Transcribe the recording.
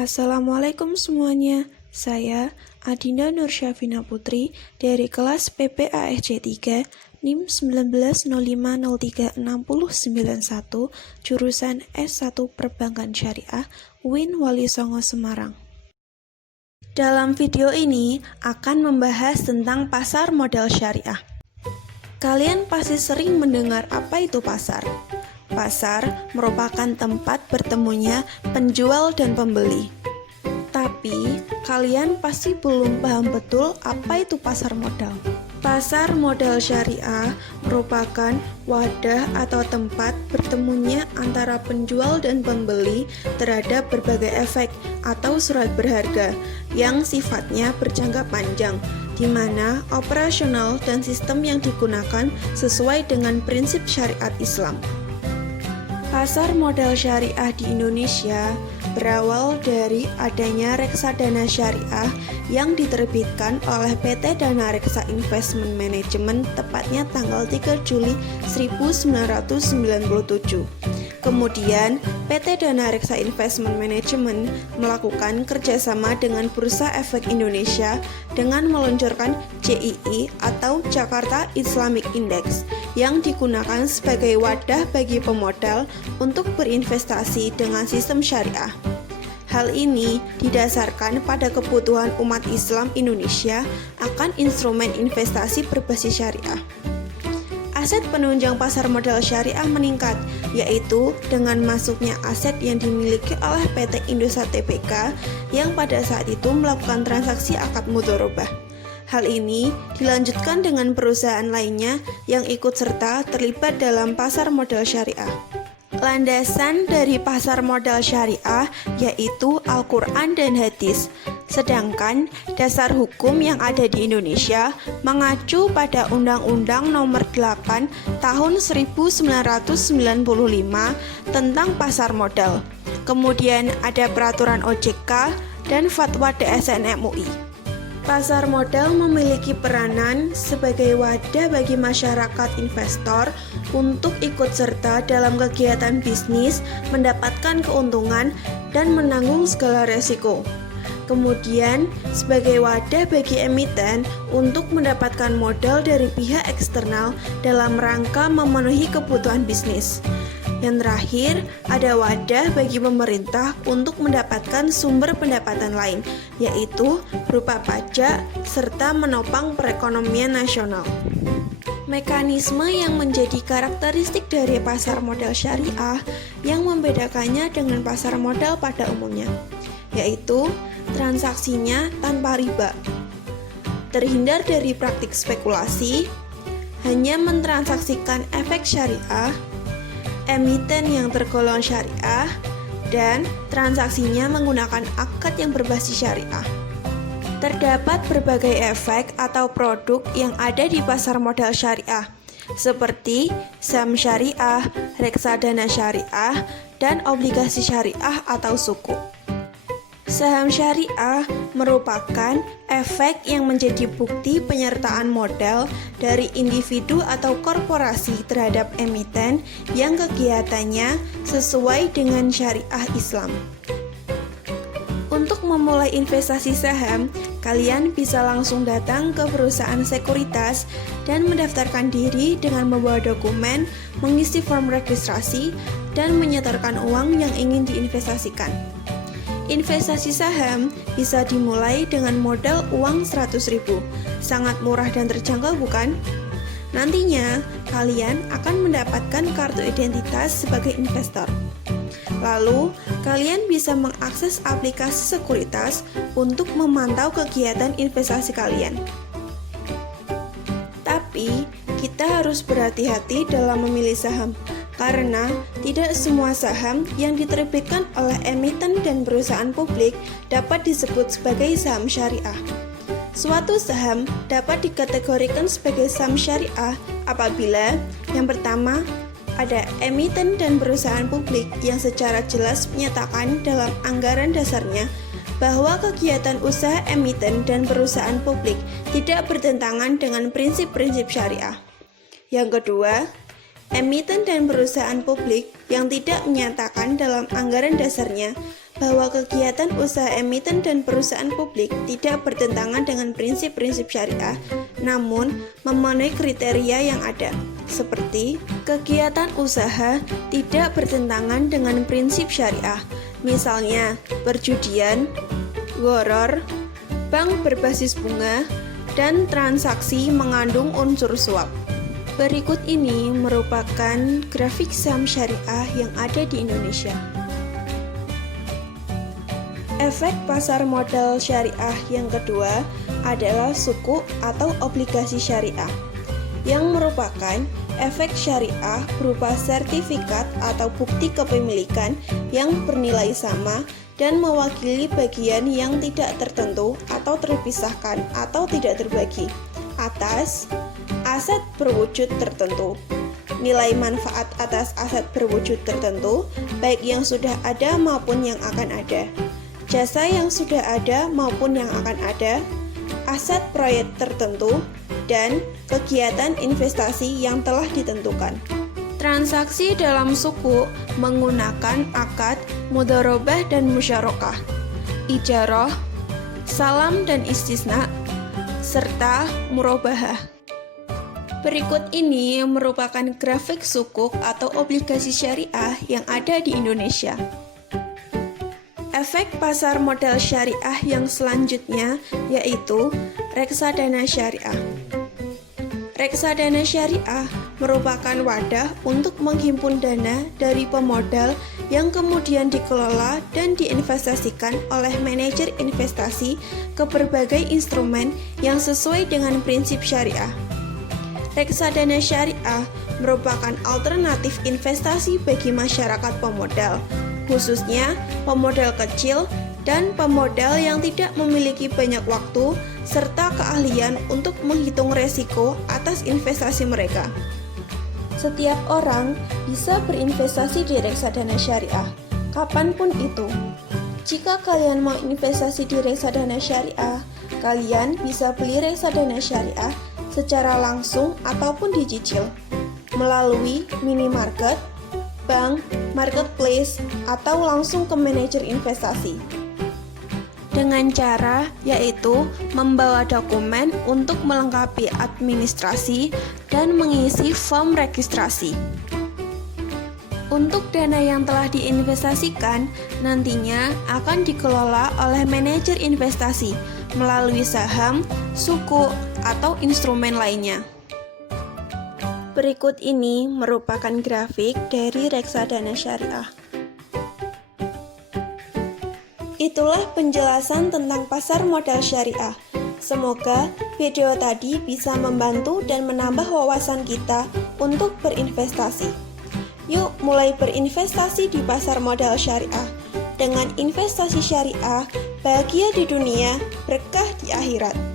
Assalamualaikum semuanya, saya Adinda Nursyafina Putri dari kelas PPASC 3 NIM 1905036091 jurusan S1 Perbankan Syariah UIN Wali Songo Semarang. Dalam video ini akan membahas tentang pasar modal syariah. Kalian pasti sering mendengar apa itu pasar. Pasar merupakan tempat bertemunya penjual dan pembeli. Tapi, kalian pasti belum paham betul apa itu pasar modal. Pasar modal syariah merupakan wadah atau tempat bertemunya antara penjual dan pembeli terhadap berbagai efek atau surat berharga yang sifatnya berjangka panjang, di mana operasional dan sistem yang digunakan sesuai dengan prinsip syariat Islam. Pasar modal syariah di Indonesia berawal dari adanya reksadana syariah yang diterbitkan oleh PT Dana Reksa Investment Management tepatnya tanggal 3 Juli 1997. Kemudian, PT Dana Reksa Investment Management melakukan kerjasama dengan Bursa Efek Indonesia dengan meluncurkan JII atau Jakarta Islamic Index yang digunakan sebagai wadah bagi pemodal untuk berinvestasi dengan sistem syariah. Hal ini didasarkan pada kebutuhan umat Islam Indonesia akan instrumen investasi berbasis syariah. Aset penunjang pasar modal syariah meningkat, yaitu dengan masuknya aset yang dimiliki oleh PT Indosat Tbk yang pada saat itu melakukan transaksi akad mudharabah. Hal ini dilanjutkan dengan perusahaan lainnya yang ikut serta terlibat dalam pasar modal syariah. Landasan dari pasar modal syariah yaitu Al-Quran dan Hadis. Sedangkan dasar hukum yang ada di Indonesia mengacu pada Undang-Undang Nomor 8 Tahun 1995 tentang pasar modal. Kemudian ada Peraturan OJK dan Fatwa DSN MUI. Pasar modal memiliki peranan sebagai wadah bagi masyarakat investor untuk ikut serta dalam kegiatan bisnis, mendapatkan keuntungan, dan menanggung segala resiko. Kemudian, sebagai wadah bagi emiten untuk mendapatkan modal dari pihak eksternal dalam rangka memenuhi kebutuhan bisnis. Yang terakhir, ada wadah bagi pemerintah untuk mendapatkan sumber pendapatan lain, yaitu berupa pajak serta menopang perekonomian nasional. Mekanisme yang menjadi karakteristik dari pasar modal syariah yang membedakannya dengan pasar modal pada umumnya, yaitu transaksinya tanpa riba, terhindar dari praktik spekulasi, hanya mentransaksikan efek syariah, emiten yang tergolong syariah, dan transaksinya menggunakan akad yang berbasis syariah. Terdapat berbagai efek atau produk yang ada di pasar modal syariah, seperti saham syariah, reksadana syariah, dan obligasi syariah atau sukuk. Saham syariah merupakan efek yang menjadi bukti penyertaan modal dari individu atau korporasi terhadap emiten yang kegiatannya sesuai dengan syariah Islam. Untuk memulai investasi saham, kalian bisa langsung datang ke perusahaan sekuritas dan mendaftarkan diri dengan membawa dokumen, mengisi form registrasi, dan menyetorkan uang yang ingin diinvestasikan. Investasi saham bisa dimulai dengan modal uang 100.000. Sangat murah dan terjangkau, bukan? Nantinya, kalian akan mendapatkan kartu identitas sebagai investor. Lalu, kalian bisa mengakses aplikasi sekuritas untuk memantau kegiatan investasi kalian. Tapi, kita harus berhati-hati dalam memilih saham, karena tidak semua saham yang diterbitkan oleh emiten dan perusahaan publik dapat disebut sebagai saham syariah. Suatu saham dapat dikategorikan sebagai saham syariah apabila yang pertama, ada emiten dan perusahaan publik yang secara jelas menyatakan dalam anggaran dasarnya bahwa kegiatan usaha emiten dan perusahaan publik tidak bertentangan dengan prinsip-prinsip syariah. Yang kedua, emiten dan perusahaan publik yang tidak menyatakan dalam anggaran dasarnya bahwa kegiatan usaha emiten dan perusahaan publik tidak bertentangan dengan prinsip-prinsip syariah, namun memenuhi kriteria yang ada, seperti kegiatan usaha tidak bertentangan dengan prinsip syariah, misalnya perjudian, gharar, bank berbasis bunga, dan transaksi mengandung unsur suap. Berikut ini merupakan grafik saham syariah yang ada di Indonesia. Efek pasar modal syariah yang kedua adalah sukuk atau obligasi syariah, yang merupakan efek syariah berupa sertifikat atau bukti kepemilikan yang bernilai sama dan mewakili bagian yang tidak tertentu atau terpisahkan atau tidak terbagi atas aset berwujud tertentu. Nilai manfaat atas aset berwujud tertentu, baik yang sudah ada maupun yang akan ada, jasa yang sudah ada maupun yang akan ada, aset proyek tertentu, dan kegiatan investasi yang telah ditentukan. Transaksi dalam sukuk menggunakan akad, mudharabah dan musyarakah, ijarah, salam dan istisna, serta murabahah. Berikut ini merupakan grafik sukuk atau obligasi syariah yang ada di Indonesia. Efek pasar modal syariah yang selanjutnya yaitu reksadana syariah. Reksadana syariah merupakan wadah untuk menghimpun dana dari pemodal yang kemudian dikelola dan diinvestasikan oleh manajer investasi ke berbagai instrumen yang sesuai dengan prinsip syariah. Reksadana syariah merupakan alternatif investasi bagi masyarakat pemodal, khususnya pemodal kecil dan pemodal yang tidak memiliki banyak waktu serta keahlian untuk menghitung resiko atas investasi mereka. Setiap orang bisa berinvestasi di reksadana syariah, kapanpun itu. Jika kalian mau investasi di reksadana syariah, kalian bisa beli reksadana syariah secara langsung ataupun dicicil melalui minimarket, bank, marketplace, atau langsung ke manajer investasi. Dengan cara yaitu membawa dokumen untuk melengkapi administrasi dan mengisi form registrasi. Untuk dana yang telah diinvestasikan nantinya akan dikelola oleh manajer investasi melalui saham, sukuk, atau instrumen lainnya. Berikut ini merupakan grafik dari reksadana syariah. Itulah penjelasan tentang pasar modal syariah. Semoga video tadi bisa membantu dan menambah wawasan kita untuk berinvestasi. Yuk mulai berinvestasi di pasar modal syariah. Dengan investasi syariah, bahagia di dunia, berkah di akhirat.